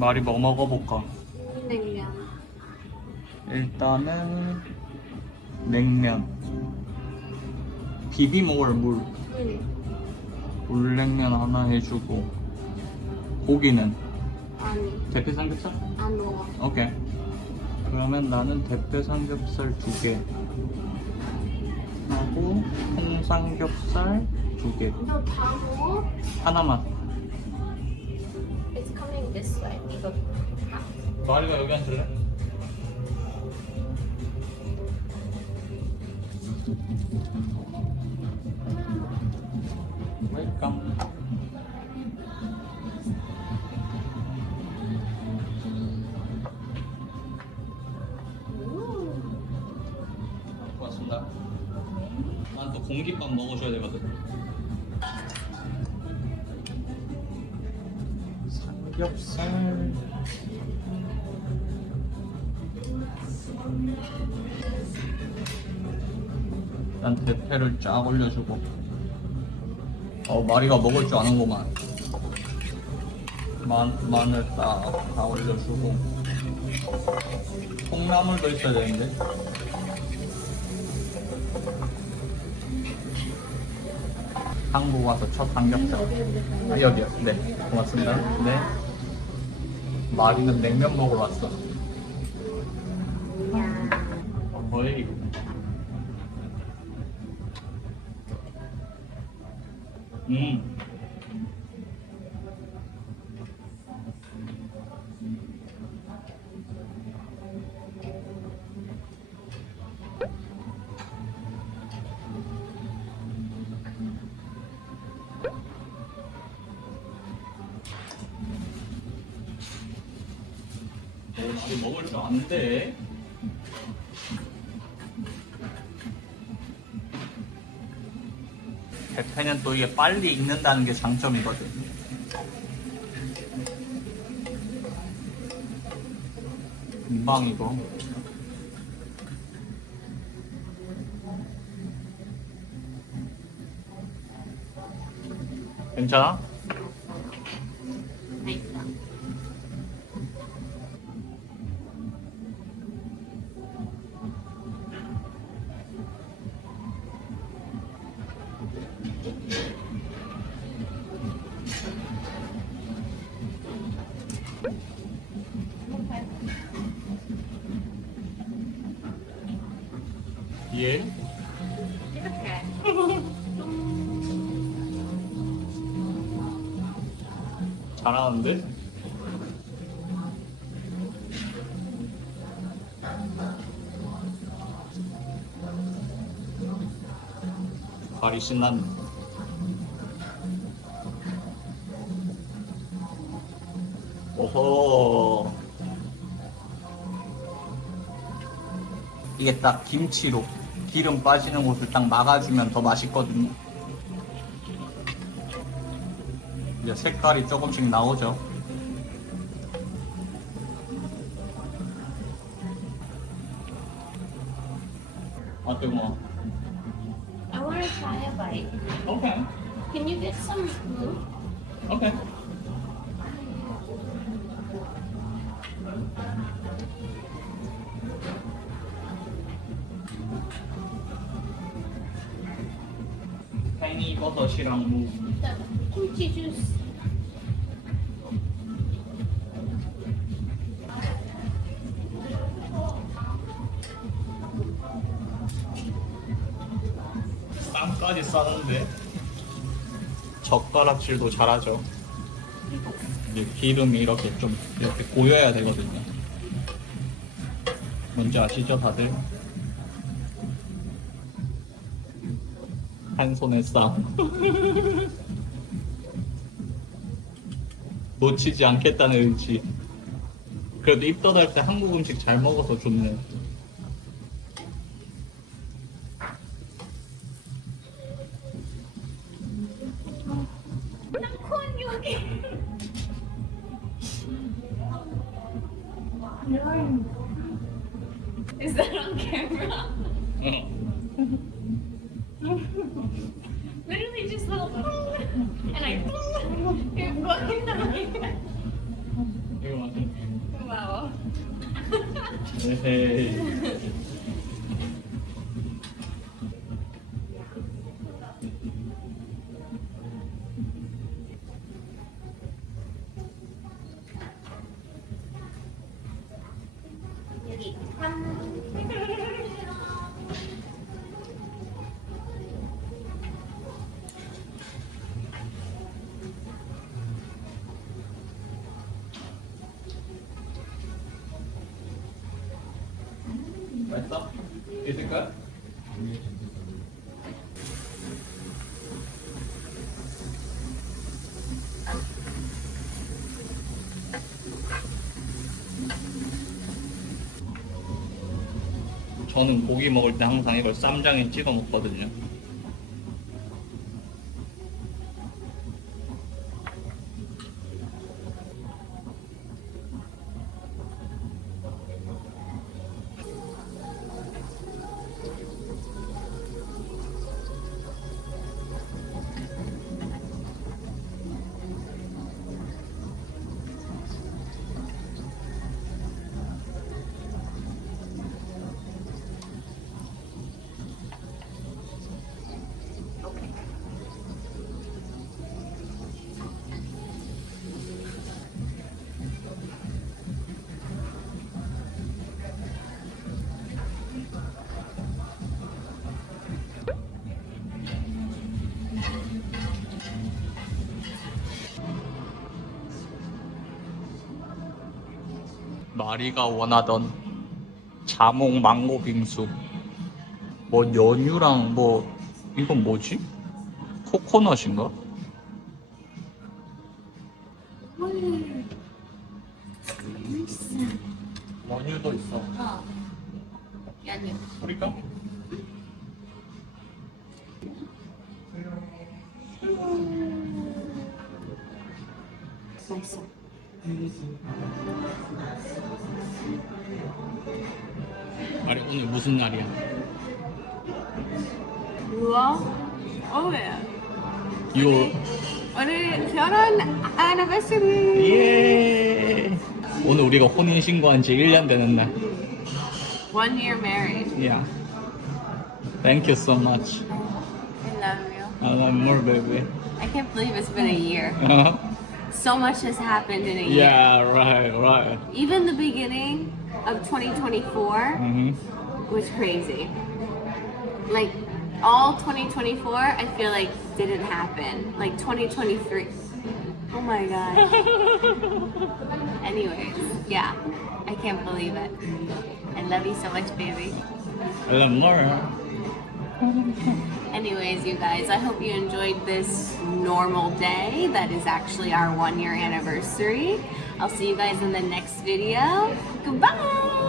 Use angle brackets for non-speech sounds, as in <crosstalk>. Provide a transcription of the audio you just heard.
말이 뭐 먹어볼까? 냉면. 일단은 냉면 비비 먹을 물 응. 물냉면 하나 해주고 고기는 아니, 대패 삼겹살? 안 먹어. 오케이 그러면 나는 대패 삼겹살 두 개 하고 통삼겹살 두 개 너 다 먹어? 하나만 마리가 여기 앉을래? 웰컴 고맙습니다. 난또 공깃밥 먹어줘야 되거든. 삼겹살 난 대패를 쫙 올려주고. 어 마리가 먹을 줄 아는구만. 마, 마늘 딱 다 올려주고. 콩나물도 있어야 되는데. 한국 와서 첫 삼겹살. 아, 여기요. 네 고맙습니다. 네. 마리는 냉면 먹으러 왔어 어, 음. 어, 먹을 줄 아는 대패는 또 이게 빨리 익는다는 게 장점이거든. 이거. 괜찮아? 예? 잘하는데? 발이 신났네. 오호. 이게 딱 김치로 기름 빠지는 곳을 딱 막아주면 더 맛있거든요. 이제 색깔이 조금씩 나오죠. 어때 뭐? I want to try a bite. 오케이. Can you get some glue? 오 팽이버섯이랑 무 The kimchi juice. 쌈까지 싸는데 젓가락질도 잘하죠. 이제 기름이 이렇게 좀 이렇게 고여야 되거든요. 뭔지 아시죠, 다들? 한 손에 쌈. <laughs> 놓치지 않겠다는 의지. 그래도 입덧할 때 한국 음식 잘 먹어서 좋네. Is Literally just little, <laughs> and I, it was like. You're welcome. Oh, wow. hey. <laughs> 맛있어? 있을까? 저는 고기 먹을 때 항상 이걸 쌈장에 찍어 먹거든요. 마리가 원하던 자몽 망고 빙수. 뭐 연유랑 뭐 이건 뭐지? 코코넛인가? 연유도 있어. 어. 연유. 뿌릴까? 오늘 무슨 날이야? 우와. 어우야. 요 오늘 결혼 anniversary. 예. 오늘 우리가 혼인 신고한 지 1년 되는 날. One year married. Yeah. Thank you so much. I love you. I love more baby. I can't believe it's been a year. Uh-huh. So much has happened in a year. yeah, right, right. Even the beginning of 2024 hmm was crazy. Like all 2024, I feel like didn't happen. Like 2023. Oh my god. <laughs> Anyways, yeah. I can't believe it. I love you so much, baby. I love more. <laughs> Anyways, you guys, I hope you enjoyed this normal day that is actually our one year anniversary. I'll see you guys in the next video. Goodbye!